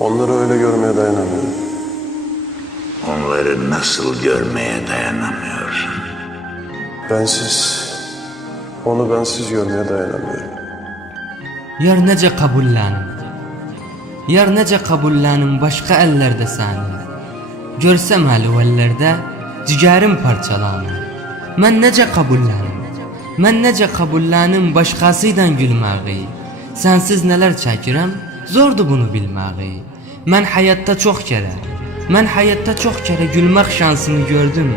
Onları öyle görmeye dayanamıyorum. Onları nasıl görmeye dayanamıyorsun? Onu bensiz görmeye dayanamıyorum. Yar nece kabullenim. Yar nece kabullenim başka ellerde seni. Görsem hali o ellerde ciğerim parçalanır. Ben nece kabullenim. Ben nece kabullenim başkasıyla gülmeyi. Sensiz neler çəkirəm, zordu bunu bilmeyi. Ben hayatta çok kere gülmek şansını gördüm.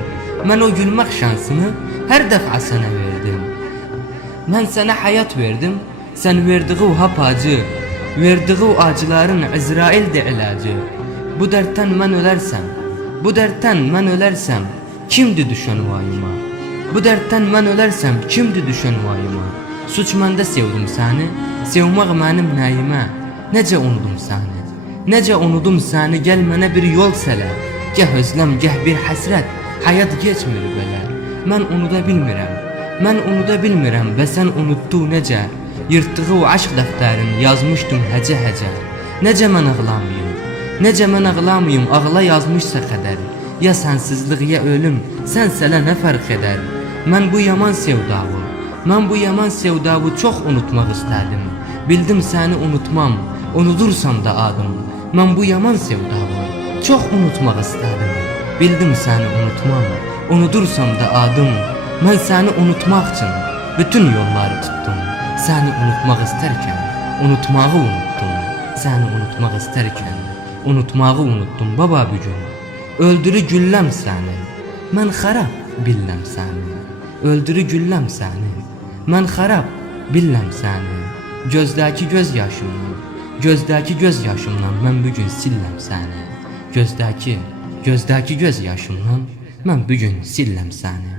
Ben o gülmek şansını her defa sana verdim. Ben sana hayat verdim, sen verdiği o hap acı, verdiği o acıların İsrail'de ilacı. Bu dertten ben ölersem, kimdi düşen vayıma? Bu dertten ben ölersem, kimdi düşen vayıma? Suç məndə sevdim səni, sevmək mənim nəyimə? Necə unudum səni, gəl mənə bir yol sələ. Gəh özləm, gəh bir həsrət, həyat geçmir belə. Mən unuda bilmirəm və sən unutdu necə? Yırtdığı o aşk dəftərin yazmışdım həcə. Necə mən ağlamayım, ağla yazmışsa qədər. Ya sənsizlik, ya ölüm, sənsələ nə fərq edər? Mən bu yaman sevdavı çox unutmaq istədim. Bildim səni unutmam, unudursam da adım. Mən bu yaman sevdavı çox unutmaq istədim. Bildim səni unutmam, unudursam da adım. Mən səni unutmaq üçün bütün yolları tuttum. Səni unutmaq istərkən unutmağı unuttum. Səni unutmaq istərkən unutmağı unuttum baba bugün. Öldürü gülləm səni, mən xarab billəm səni. Öldürü gülləm səni, mən xarab billəm səni. Gözdəki göz yaşımdan mən bugün silləm səni. Gözdəki göz yaşımdan mən bugün silləm səni.